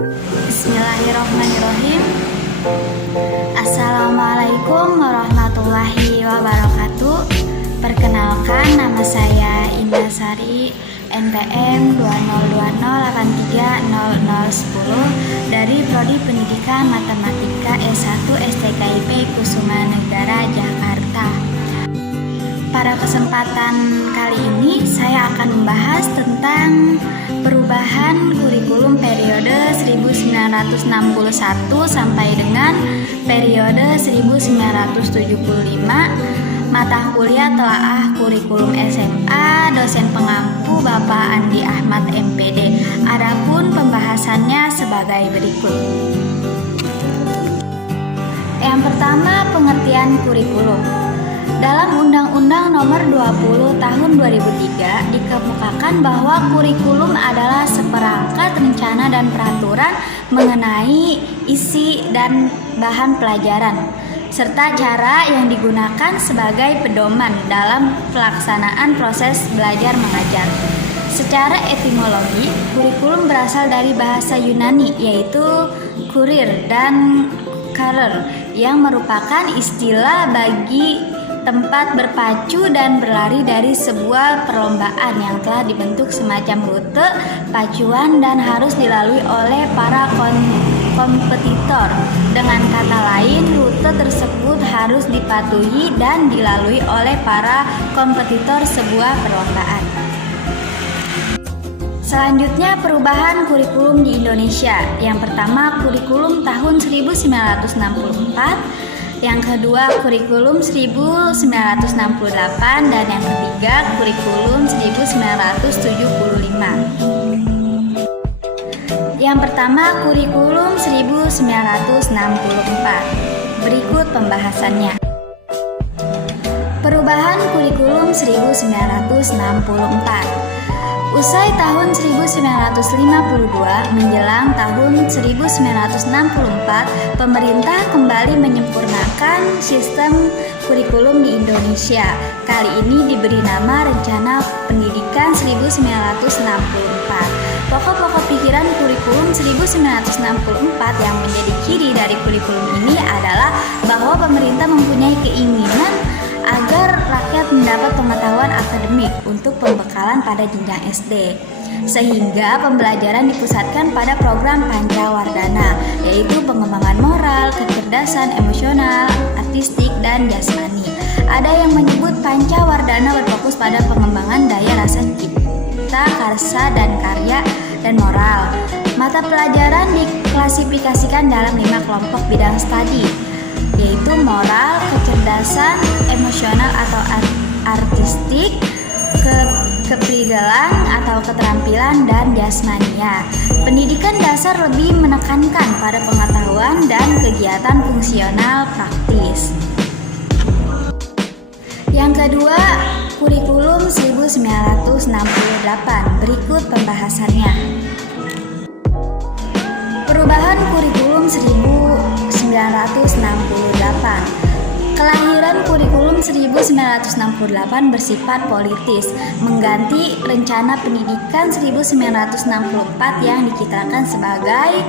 Bismillahirrahmanirrahim. Assalamualaikum warahmatullahi wabarakatuh. Perkenalkan, nama saya Indah Sari, NPM 2020830010 dari Prodi Pendidikan Matematika S1 STKIP Kusuma Negara, Jakarta. Pada kesempatan kali ini saya akan membahas tentang perubahan kurikulum periode 1961 sampai dengan periode 1975, mata kuliah telaah kurikulum SMA, dosen pengampu Bapak Andi Ahmad MPD. Adapun pembahasannya sebagai berikut. Yang pertama, pengertian kurikulum. Dalam Undang-Undang Nomor 20 Tahun 2003 dikemukakan bahwa kurikulum adalah seperangkat rencana dan peraturan mengenai isi dan bahan pelajaran, serta cara yang digunakan sebagai pedoman dalam pelaksanaan proses belajar mengajar. Secara etimologi, kurikulum berasal dari bahasa Yunani, yaitu kurir dan karer, yang merupakan istilah bagi tempat berpacu dan berlari dari sebuah perlombaan yang telah dibentuk semacam rute pacuan dan harus dilalui oleh para kompetitor. Dengan kata lain, rute tersebut harus dipatuhi dan dilalui oleh para kompetitor sebuah perlombaan. Selanjutnya, perubahan kurikulum di Indonesia. Yang pertama, kurikulum tahun 1964. Yang kedua, kurikulum 1968, dan yang ketiga, kurikulum 1975. Yang pertama, kurikulum 1964. Berikut pembahasannya. Perubahan kurikulum 1964. Usai tahun 1952 menjelang tahun 1964, pemerintah kembali menyempurnakan sistem kurikulum di Indonesia. Kali ini diberi nama Rencana Pendidikan 1964. Pokok-pokok pikiran kurikulum 1964 yang menjadi ciri dari kurikulum ini adalah bahwa pemerintah mempunyai keinginan agar rakyat mendapat pengetahuan akademik untuk pembekalan pada jenjang SD, sehingga pembelajaran dipusatkan pada program Pancawardhana, yaitu pengembangan moral, kecerdasan emosional, artistik, dan jasmani. Ada yang menyebut Pancawardhana berfokus pada pengembangan daya rasa cipta, karsa, dan karya, dan moral. Mata pelajaran diklasifikasikan dalam 5 kelompok bidang studi, yaitu moral, kecerdasan emosional atau artistik, keprigelan atau keterampilan, dan jasmania. Pendidikan dasar lebih menekankan pada pengetahuan dan kegiatan fungsional praktis. Yang kedua, kurikulum 1968. Berikut pembahasannya. Perubahan kurikulum 1968. Kelahiran kurikulum 1968 bersifat politis, mengganti Rencana Pendidikan 1964 yang dicitrakan sebagai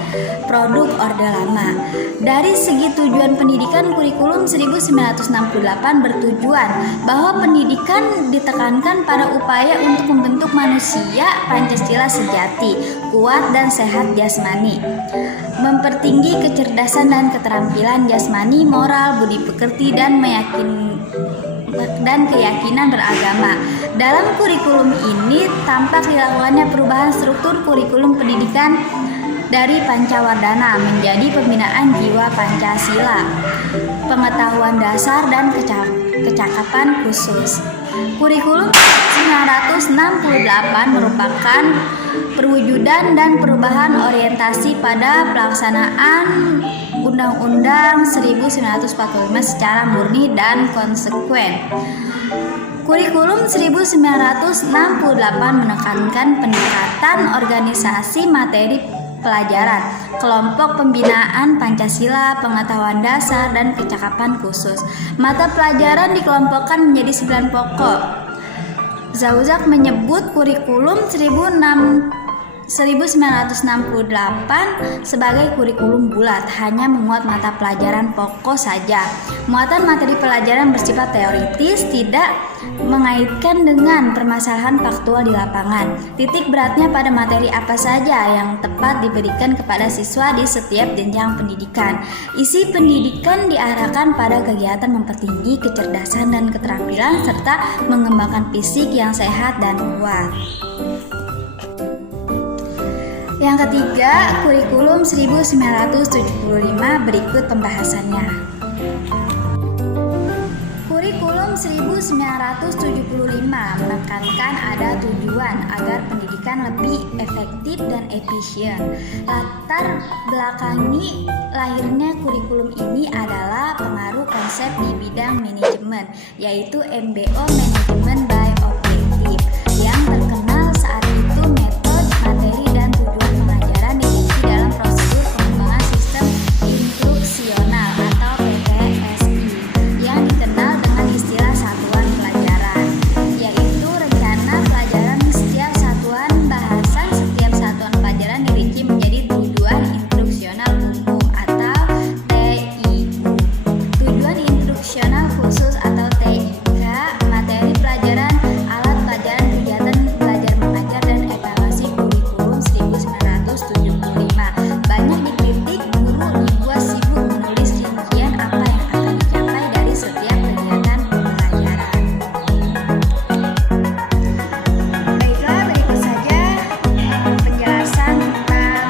produk Orde Lama. Dari segi tujuan pendidikan, kurikulum 1968 bertujuan bahwa pendidikan ditekankan pada upaya untuk membentuk manusia Pancasila sejati, kuat dan sehat jasmani, mempertinggi kecerdasan dan keterampilan jasmani, moral, budi pekerti, dan keyakinan beragama. Dalam kurikulum ini tampak dilakukannya perubahan struktur kurikulum pendidikan dari Pancawardhana menjadi pembinaan jiwa Pancasila, pengetahuan dasar, dan kecakapan khusus. Kurikulum 1968 merupakan perwujudan dan perubahan orientasi pada pelaksanaan Undang-Undang 1945 secara murni dan konsekuen. Kurikulum 1968 menekankan pendekatan organisasi materi pelajaran, kelompok pembinaan Pancasila, pengetahuan dasar, dan kecakapan khusus. Mata pelajaran dikelompokkan menjadi 9 pokok. Zauzak menyebut kurikulum 1968 1968 sebagai kurikulum bulat, hanya memuat mata pelajaran pokok saja. Muatan materi pelajaran bersifat teoritis, tidak mengaitkan dengan permasalahan faktual di lapangan. Titik beratnya pada materi apa saja yang tepat diberikan kepada siswa di setiap jenjang pendidikan. Isi pendidikan diarahkan pada kegiatan mempertinggi kecerdasan dan keterampilan serta mengembangkan fisik yang sehat dan kuat. Yang ketiga, kurikulum 1975 berikut pembahasannya. Kurikulum 1975 menekankan ada tujuan agar pendidikan lebih efektif dan efisien. Latar belakangi lahirnya kurikulum ini adalah pengaruh konsep di bidang manajemen, yaitu MBO (Management by Objective) yang terkenal saat itu. Metode, materi, dan tujuan pengajaran dirinci dalam prosedur pengembangan sistem instruksional atau PTSI yang dikenal dengan istilah satuan pelajaran, yaitu rencana pelajaran setiap satuan bahasan. Setiap satuan pelajaran dirinci menjadi tujuan instruksional umum atau TIU, tujuan instruksional khusus atau TIK, materi pelajaran, alat pelajaran, kegiatan belajar mengajar, dan evaluasi. Kurikulum 1975 banyak dikritik guru dibuat sibuk menulis rincian apa yang akan dicapai dari setiap kegiatan pembelajaran. Baiklah, berikut saja penjelasan tentang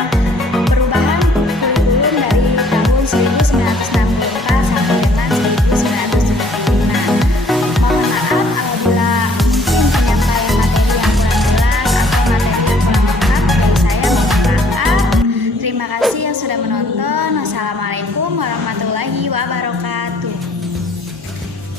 perubahan kurikulum dari tahun 1964 sampai dengan 1975. Mohon maaf apabila mungkin penyampaian materi yang kurang jelas atau materi yang kurang lengkap. Dari saya mohon maaf. Terima kasih yang sudah menonton. Wassalamualaikum warahmatullahi wabarakatuh.